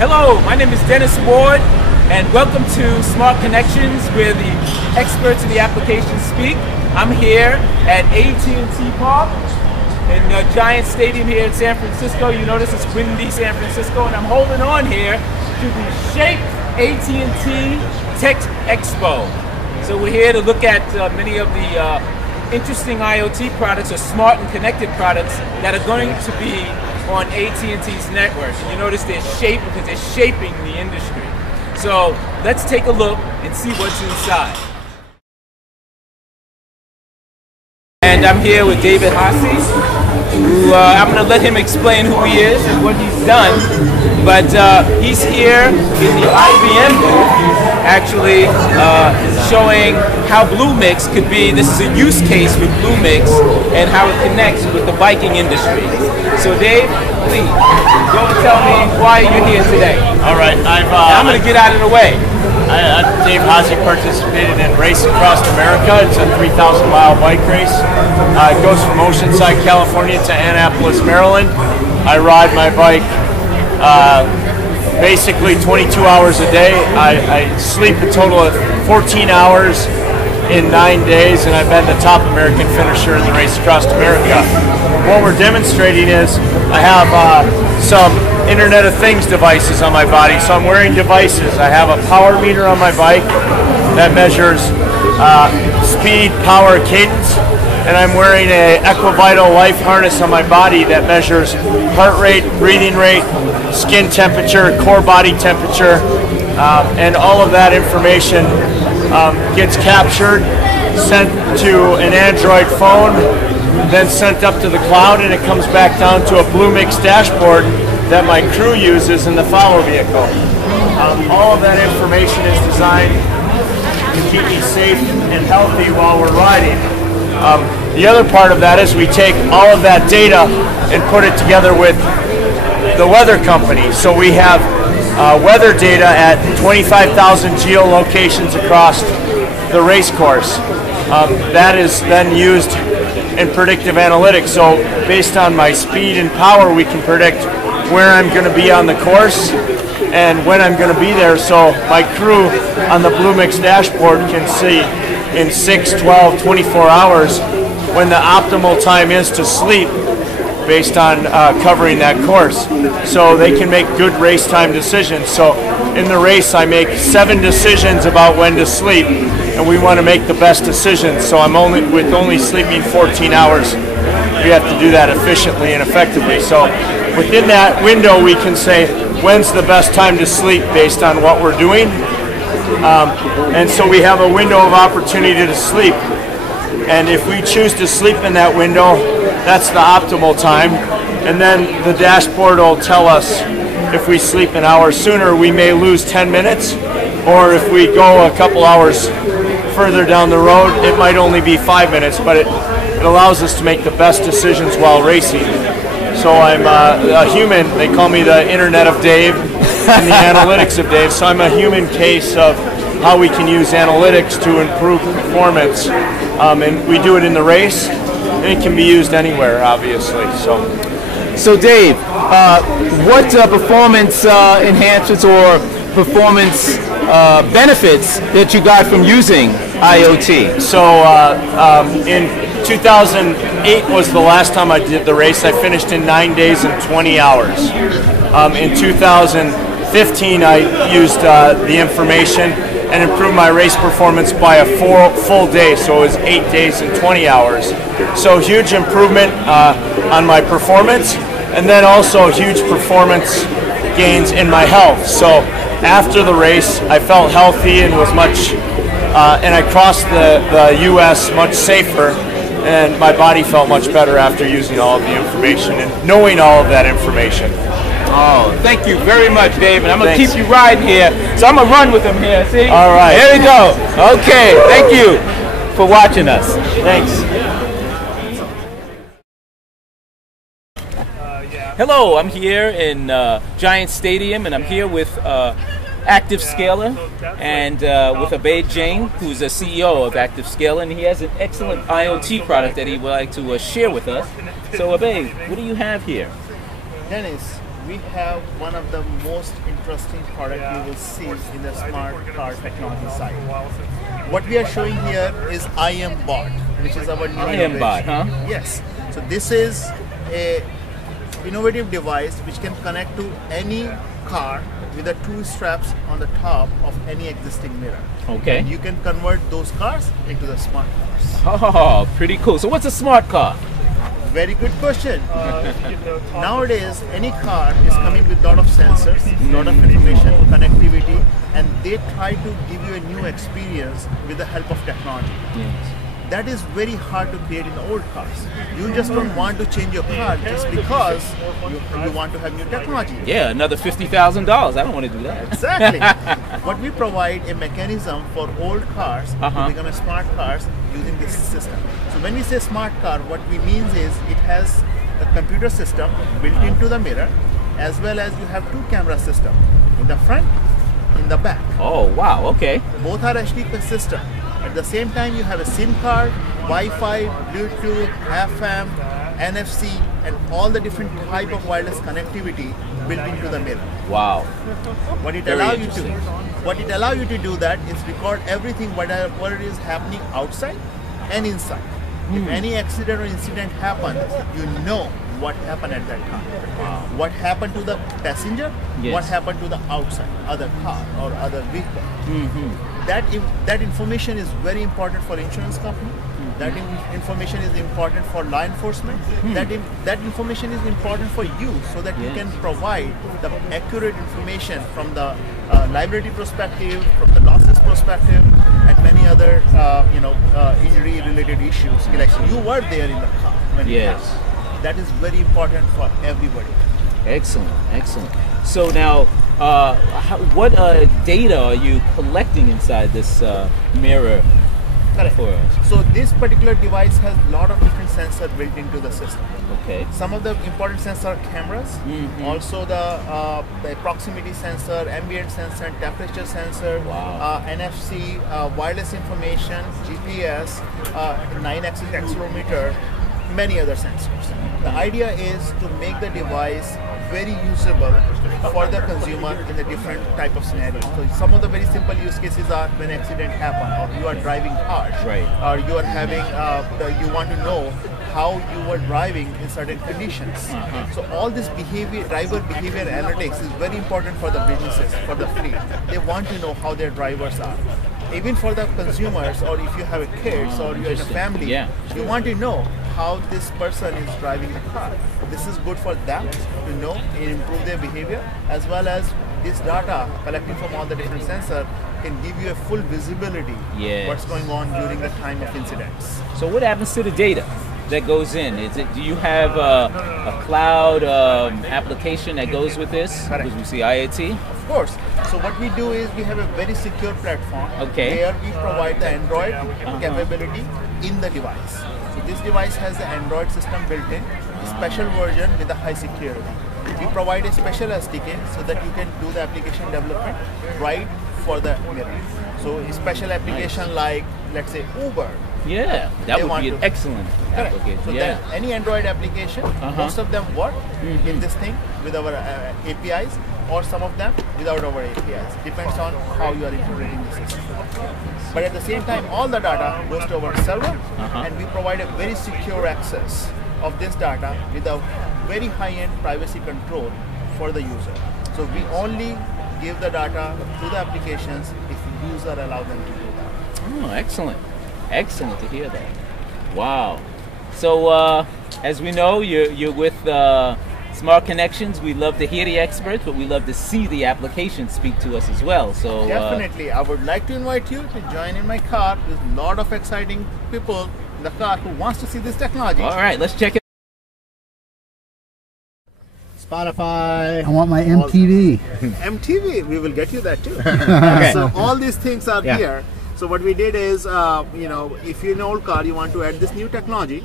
Hello, my name is Dennis Ward, and welcome to Smart Connections, where the experts in the application speak. I'm here at AT&T Park in Giant Stadium here in San Francisco. You notice it's windy San Francisco, and I'm holding on here to the Shape AT&T Tech Expo. So we're here to look at many of the interesting IoT products or smart and connected products that are going to be on AT&T's network. And you notice they're shaped because they're shaping the industry. So let's take a look and see what's inside. And I'm here with David Hasse, who I'm going to let him explain who he is and what he's done. But he's here in the IBM booth, actually showing how Bluemix could be. This is a use case with Bluemix and how it connects with the biking industry. So Dave, please go and tell me why you're here today. All right, I'm going to get out of the way. Dave Hasse participated in Race Across America. It's a 3,000-mile bike race. It goes from Oceanside, California to Annapolis, Maryland. I ride my bike basically 22 hours a day. I sleep a total of 14 hours in 9 days, and I've been the top American finisher in the Race Across America. What we're demonstrating is I have some Internet of Things devices on my body. So I'm wearing devices. I have a power meter on my bike that measures speed, power, cadence, and I'm wearing a Equivital Life harness on my body that measures heart rate, breathing rate, skin temperature, core body temperature, and all of that information gets captured, sent to an Android phone, then sent up to the cloud, and it comes back down to a Bluemix dashboard that my crew uses in the follow vehicle. All of that information is designed to keep me safe and healthy while we're riding. The other part of that is we take all of that data and put it together with the weather company. So we have weather data at 25,000 geolocations across the race course. That is then used in predictive analytics. So based on my speed and power, we can predict where I'm going to be on the course and when I'm going to be there. So my crew on the Bluemix dashboard can see in 6, 12, 24 hours when the optimal time is to sleep based on covering that course. So they can make good race time decisions. So in the race, I make 7 decisions about when to sleep, and we want to make the best decisions. So with only sleeping 14 hours, we have to do that efficiently and effectively. So within that window, we can say when's the best time to sleep based on what we're doing. And so we have a window of opportunity to sleep. And if we choose to sleep in that window, that's the optimal time. And then the dashboard will tell us if we sleep an hour sooner, we may lose 10 minutes. Or if we go a couple hours further down the road, it might only be 5 minutes, but it allows us to make the best decisions while racing. So I'm a human. They call me the Internet of Dave and the analytics of Dave. So I'm a human case of how we can use analytics to improve performance. And we do it in the race, and it can be used anywhere, obviously. So Dave, what performance enhancements or performance benefits that you got from using IoT? So in 2008 was the last time I did the race. I finished in 9 days and 20 hours. In 2015, I used the information and improved my race performance by a full day, so it was 8 days and 20 hours. So huge improvement on my performance, and then also huge performance gains in my health. So after the race, I felt healthy and was much, and I crossed the U.S. much safer, and my body felt much better after using all of the information and knowing all of that information. Oh, thank you very much, Dave. And I'm going to keep you riding here. So I'm going to run with him here, see? All right. Here we go. Okay, thank you for watching us. Thanks. Hello, I'm here in Giant Stadium, and I'm here with ActiveScaler and with Abhay Jain, who's the CEO of ActiveScaler, and he has an excellent IoT product that he would like to share with us. So Abhay, what do you have here? Dennis, we have one of the most interesting product you will see in the smart car technology side. What we are showing here is IM-Bot, which is our new IM-Bot, huh? Yes. So this is a innovative device which can connect to any car with the two straps on the top of any existing mirror. Okay. And you can convert those cars into the smart cars. Oh, pretty cool. So what's a smart car? Very good question. Nowadays, any car is coming with a lot of sensors, a lot of information, connectivity, and they try to give you a new experience with the help of technology. Yes. That is very hard to create in old cars. You just don't want to change your car just because you want to have new technology. Yeah, another $50,000. I don't want to do that. Exactly. What we provide a mechanism for old cars to become a smart cars using this system. So when we say smart car, what we mean is it has a computer system built into the mirror, as well as you have two camera systems in the front, in the back. Oh, wow. Okay. Both are HD system. At the same time, you have a SIM card, Wi-Fi, Bluetooth, FM, NFC, and all the different type of wireless connectivity built into the mirror. Wow. What it allows you to do that is record everything whatever is happening outside and inside. If any accident or incident happens, you know what happened at that time. Wow. What happened to the passenger? Yes. What happened to the outside, other car or other vehicle? That information is very important for insurance company. That information is important for law enforcement. That information is important for you, so that you can provide the accurate information from the liability perspective, from the losses perspective, and many other injury-related issues. Like you were there in the car when it happened. That is very important for everybody. Excellent, excellent. So now, what data are you collecting inside this mirror for us? So this particular device has a lot of different sensors built into the system. Okay. Some of the important sensors are cameras, also the proximity sensor, ambient sensor, temperature sensor, NFC, wireless information, GPS, 9-axis accelerometer, many other sensors. The idea is to make the device very usable for the consumer in a different type of scenario. So some of the very simple use cases are when accident happen, or you are driving hard, or you are having, you want to know how you were driving in certain conditions. So all this driver behavior analytics is very important for the businesses, for the fleet. They want to know how their drivers are. Even for the consumers, or if you have a kids or you're in a family, you want to know how this person is driving the car. This is good for them to know and improve their behavior, as well as this data collecting from all the different sensors can give you a full visibility what's going on during the time of incidents. So what happens to the data that goes in? Do you have a cloud application that goes with this? Because we see IAT. Of course. So what we do is we have a very secure platform where we provide the Android capability in the device. So this device has the Android system built in, special version with a high security. We provide a special SDK so that you can do the application development right for the mirror. So a special application like, let's say, Uber. Yeah, that would be an excellent application. So any Android application, most of them work in this thing with our APIs, or some of them without our APIs. Depends on how you are integrating the system. But at the same time, all the data goes to our server, and we provide a very secure access of this data with a very high-end privacy control for the user. So we only give the data to the applications if the user allows them to do that. Oh, excellent. Excellent to hear that. Wow. So as we know, you're with Smart Connections. We love to hear the experts, but we love to see the applications speak to us as well. So definitely, I would like to invite you to join in my car. There's a lot of exciting people in the car who wants to see this technology. All right, let's check it. Spotify. I want my MTV. MTV, we will get you that too. So all these things are here. So what we did is, if you're in an old car, you want to add this new technology,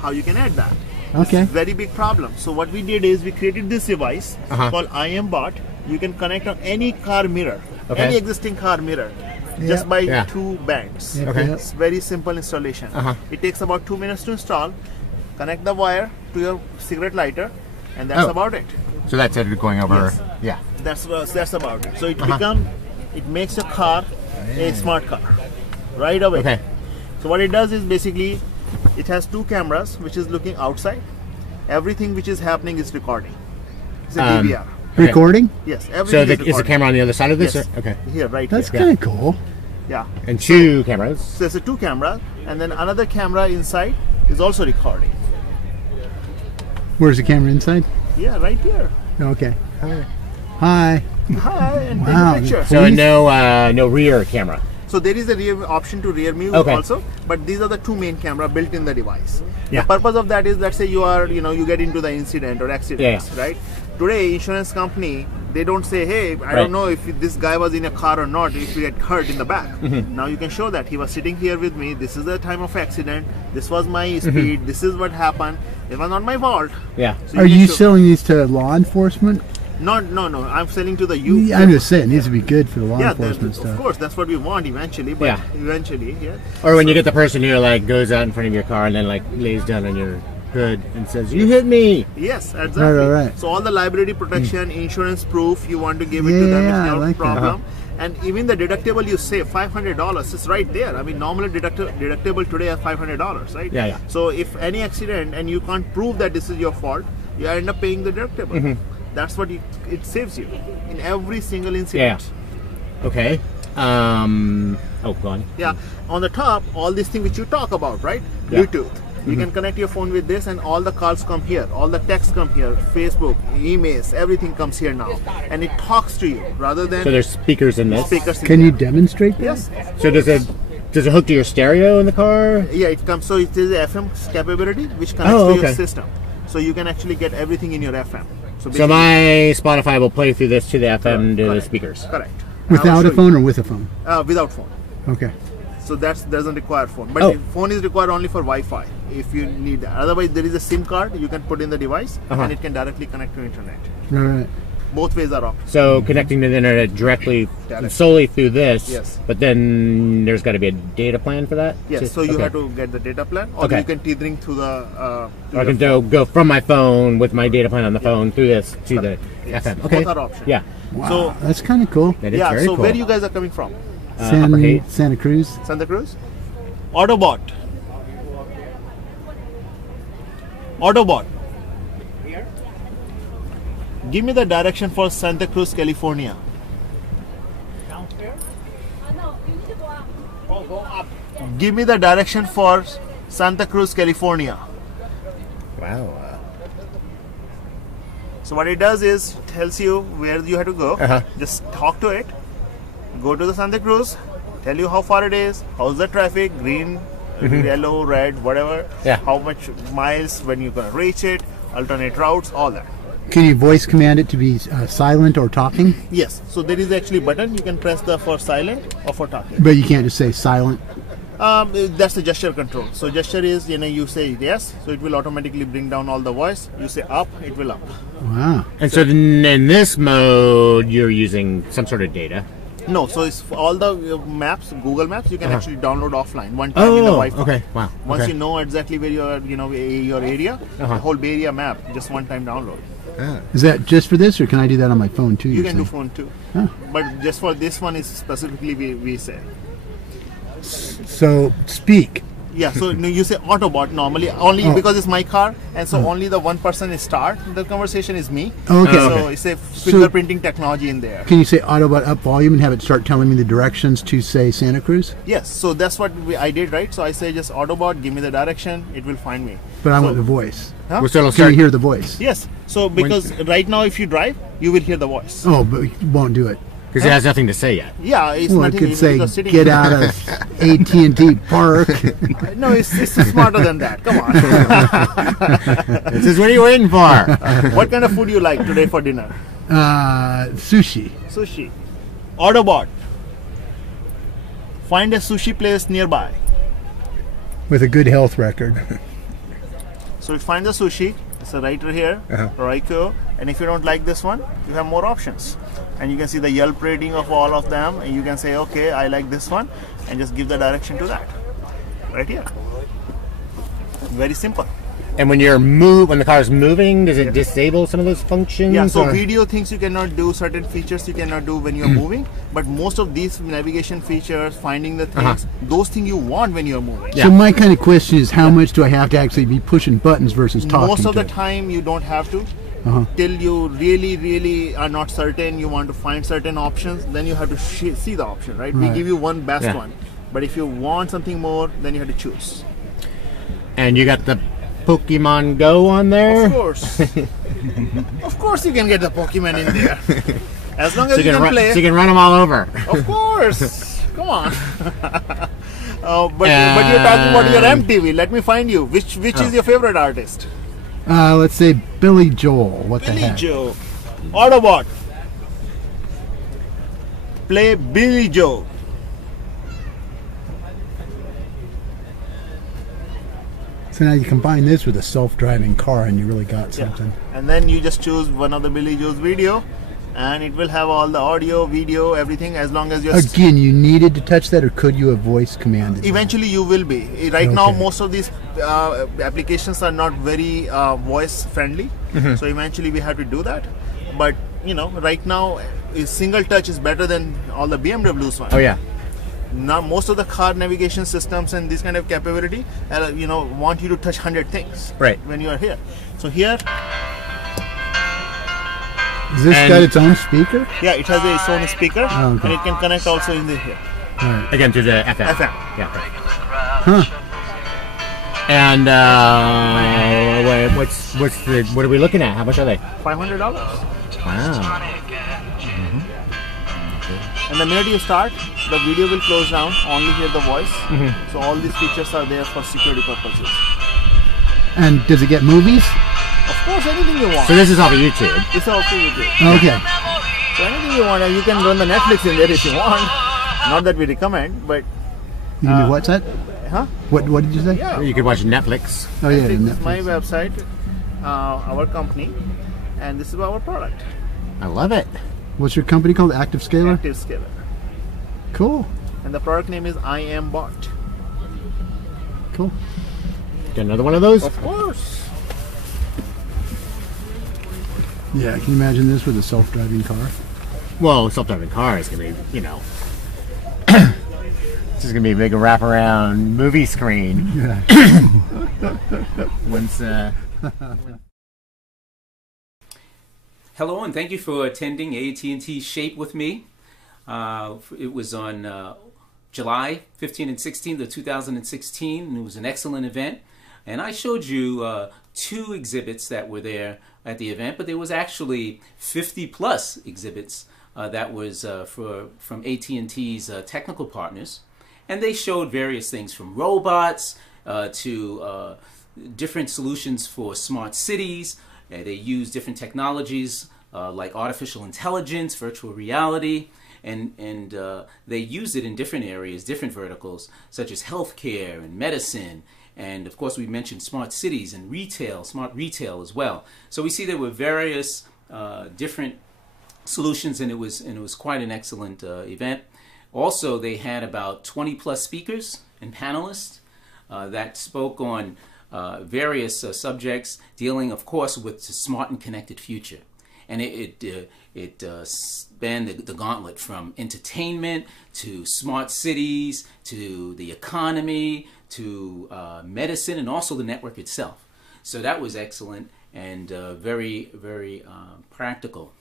how you can add that. Okay. It's a very big problem. So what we did is we created this device called IM-Bot. You can connect on any car mirror, any existing car mirror, just by 2 bands. It's very simple installation. It takes about 2 minutes to install. Connect the wire to your cigarette lighter, and that's about it. So that's it going over. Yes. Yeah. That's about it. So it makes your car a smart car right away. Okay. So what it does is basically it has 2 cameras which is looking outside. Everything which is happening is recording. It's a DVR. Okay. Recording? Yes. So Everything is is the recording. camera on the other side of this? Yes. Or? Okay. Here, right That's here. kind of cool. Yeah. And 2 cameras. So there's a 2 cameras, and then another camera inside is also recording. Where's the camera inside? Yeah, right here. Okay. Hi. Hi, and Wow. take a picture. So no rear camera. So there is a rear option to rear view Okay. also, but these are the 2 main camera built in the device. Yeah. The purpose of that is, let's say you get into the incident or accident, right? Today, insurance company, they don't say, hey, I don't know if this guy was in a car or not, if he get hurt in the back. Now you can show that he was sitting here with me. This is the time of accident. This was my speed. This is what happened. It was not my fault. Yeah. So Are can you show- selling these to law enforcement? No. I'm selling to the youth. I'm just saying, it needs to be good for the law Yeah, enforcement of stuff. course, that's what we want eventually. But Yeah. eventually, yeah. Or when you get the person who like goes out in front of your car and then like lays down on your hood and says, "You hit me." Yes, exactly. Right. So all the liability protection, insurance proof, you want to give it to them, Yeah, it's I no like that. problem. And even the deductible you save, $500, is right there. I mean, normal deductible today is $500, right? Yeah. So if any accident and you can't prove that this is your fault, you end up paying the deductible. That's what it saves you in every single incident. Okay. Oh, go on. Yeah. On the top, all these things which you talk about, right? Yeah. Bluetooth. You can connect your phone with this, and all the calls come here, all the texts come here, Facebook, emails, everything comes here now, and it talks to you rather than So there's speakers in this. speakers. Can you demonstrate that? Yes. So does it hook to your stereo in the car? Yeah, it comes. So it is a FM capability which connects to your system, so you can actually get everything in your FM. So basically- my Spotify will play through this to the FM to the Correct. speakers. Correct. Without I a will show phone or with a phone? you. Without phone. Okay. So that doesn't require phone, but Oh. the phone is required only for Wi-Fi if you need that. Otherwise, there is a SIM card you can put in the device, and it can directly connect to internet. Right. Both ways are options. So connecting to the internet directly, Direct. solely through this. Yes. But then there's got to be a data plan for that. Yes, so you have to get the data plan, or Okay. you can tethering through the. Or I can go from my phone with my data plan on the phone through this to the FM. Okay. Both are options. Yeah. Wow. So That's kind of cool. That is yeah, very so cool. where you guys are coming from? Uppergate. Santa Cruz. Santa Cruz? Autobot. Give me the direction for Santa Cruz, California. Give me the direction for Santa Cruz, California. Wow. So what it does is tells you where you have to go. Just talk to it. Go to the Santa Cruz. Tell you how far it is. How's the traffic? Green, yellow, red, whatever. Yeah. How much miles when you're gonna reach it. Alternate routes, all that. Can you voice command it to be silent or talking? Yes. So there is actually button you can press the for silent or for talking. But you can't just say silent. That's the gesture control. So gesture is you say yes, so it will automatically bring down all the voice. You say up, it will up. Wow. And so then in this mode, you're using some sort of data. No, so it's for all the maps, Google Maps, you can actually download offline one time in the Wi-Fi. okay. Wow. Once okay. you know exactly where you are, your area, the whole Bay Area map, just one time download. Is that just for this, or can I do that on my phone too? You you're can do saying? phone too, Huh. but just for this one is specifically we say. So speak. Yeah, so no, you say Autobot normally only because it's my car, and so only the one person is start. The conversation is me. Okay. So it's a fingerprinting technology in there. Can you say Autobot up volume and have it start telling me the directions to say Santa Cruz? Yes, so that's what I did, right? So I say just Autobot, give me the direction, it will find me. But I So- want the voice. Huh? Well, so it'll Can start. you hear the voice? Yes, so because right now if you drive, you will hear the voice. Oh, but it won't do it. Because it has nothing to say yet. Yeah, it's Well, it nothing. could say, because sitting get out of AT&T Park. No, it's smarter than that. Come on. This is what are you waiting for? What kind of food you like today for dinner? Sushi. Sushi. Autobot. Find a sushi place nearby. With a good health record. So you find the sushi. It's right here, Roiko. And if you don't like this one, you have more options. And you can see the Yelp rating of all of them. And you can say, okay, I like this one. And just give the direction to that. Right here. Very simple. And when when the car's moving, does it disable some of those functions? Yeah, so or? video things you cannot do, certain features you cannot do when you're moving, but most of these navigation features, finding the things, those things you want when you're moving. So my kind of question is, how much do I have to actually be pushing buttons versus talking? Most of to the it? time you don't have to. Till you really are not certain, you want to find certain options, then you have to see the option, right? We give you one best one, but if you want something more, then you have to choose. And you got the Pokemon Go on there? Of course. Of course you can get the Pokemon in there. As long as you can play. So you can run them all over. Of course. Come on. But you're talking about your MTV. Let me find you. Which is your favorite artist? Let's say Billy Joel. What the Billy heck? Joe. Autobot. Play Billy Joe. So now you combine this with a self-driving car and you really got something. And then you just choose one of the Billy Joe's video and it will have all the audio, video, everything, as long as you're... Again, you needed to touch that, or could you have voice commanded that? Eventually you will be. Right now most of these applications are not very voice friendly, so eventually we have to do that. But you know, right now single touch is better than all the BMW's one. Oh yeah. Now most of the car navigation systems and this kind of capability, you know, want you to touch 100 things when you are here. So here, Is this got its own speaker? yeah, it has its own speaker, and it can connect also in the here. Again, through the FM. FM. Yeah. Huh. And what are we looking at? How much are they? $500. Wow. And the minute you start, the video will close down, only hear the voice. So all these features are there for security purposes. And does it get movies? Of course, anything you want. So this is off of YouTube. It's also YouTube. Okay. So anything you want, you can run the Netflix in there if you want. Not that we recommend, but... You can do what's that? Huh? What did you say? Yeah. You could watch Netflix. Oh yeah, This is Netflix. my website, our company, and this is our product. I love it. What's your company called? Active Scaler? Active Scaler. Cool. And the product name is I Am Bot. Cool. Get another one of those? Of course. Yeah, can you imagine this with a self-driving car? Well, self-driving car is going to be, you know, this is going to be a big wraparound movie screen. Yeah. Once, Hello, and thank you for attending AT&T Shape with me. It was on July 15 and 16 of 2016, and it was an excellent event. And I showed you 2 exhibits that were there at the event, but there was actually 50 plus exhibits that was from AT&T's technical partners. And they showed various things from robots to different solutions for smart cities. They used different technologies like artificial intelligence, virtual reality, and they used it in different areas, different verticals, such as healthcare and medicine. And of course, we mentioned smart cities and retail, smart retail as well. So we see there were various different solutions, and it was quite an excellent event. Also, they had about 20 plus speakers and panelists that spoke on various subjects dealing, of course, with the smart and connected future. And it spanned the gauntlet from entertainment to smart cities to the economy to medicine, and also the network itself. So that was excellent and very, very practical.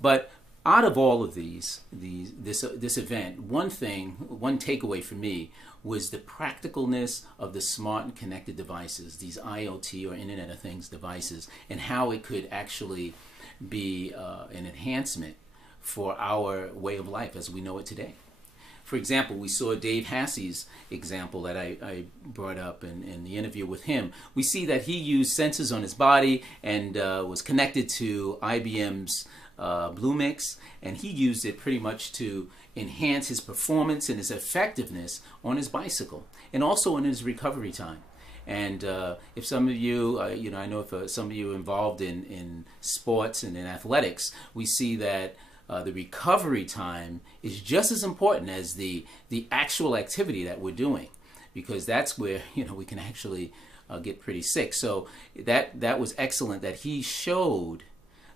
But out of all of this event, one takeaway for me was the practicalness of the smart and connected devices, these IoT or Internet of Things devices, and how it could actually be an enhancement for our way of life as we know it today. For example, we saw Dave Hassey's example that I brought up in the interview with him. We see that he used sensors on his body and was connected to IBM's Bluemix, and he used it pretty much to enhance his performance and his effectiveness on his bicycle, and also in his recovery time. And if some of you, I know if some of you are involved in sports and in athletics, we see that the recovery time is just as important as the actual activity that we're doing, because that's where we can actually get pretty sick. So that was excellent that he showed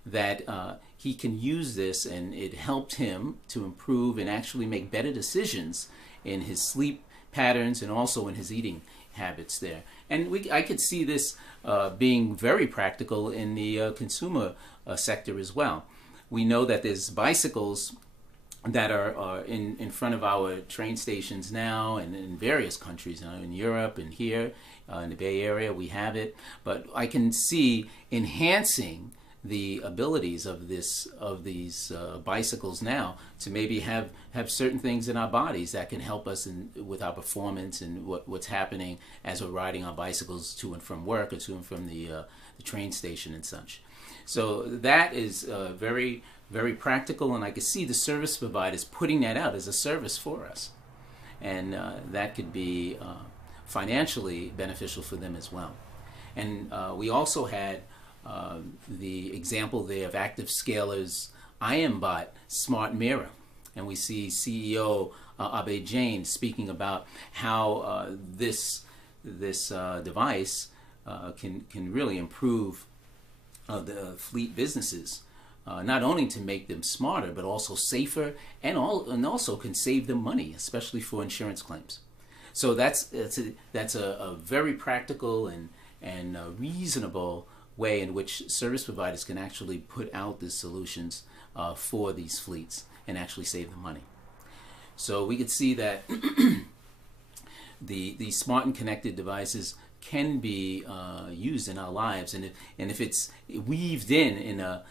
that he can use this, and it helped him to improve and actually make better decisions in his sleep patterns and also in his eating habits there. And I could see this being very practical in the consumer sector as well. We know that there's bicycles that are in front of our train stations now, and in various countries, in Europe and here in the Bay Area we have it. But I can see enhancing the abilities of these bicycles now to maybe have certain things in our bodies that can help us with our performance and what's happening as we're riding our bicycles to and from work or to and from the train station and such. So that is very, very practical, and I can see the service providers putting that out as a service for us, and that could be financially beneficial for them as well. And we also had the example there of ActiveScaler's IamBot smart mirror, and we see CEO Abhay Jain speaking about how this device can really improve the fleet businesses, not only to make them smarter but also safer, and also can save them money, especially for insurance claims. So that's a very practical and reasonable way in which service providers can actually put out these solutions for these fleets and actually save them money. So we could see that the smart and connected devices can be used in our lives, and if it's weaved in a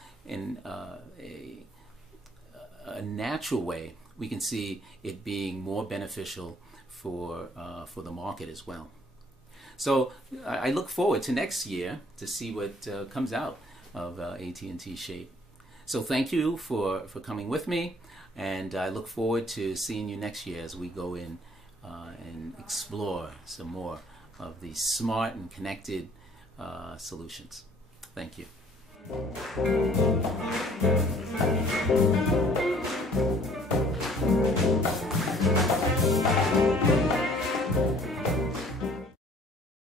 natural way, we can see it being more beneficial for the market as well. So I look forward to next year to see what comes out of AT&T Shape. So thank you for coming with me, and I look forward to seeing you next year as we go in and explore some more of these smart and connected solutions. Thank you.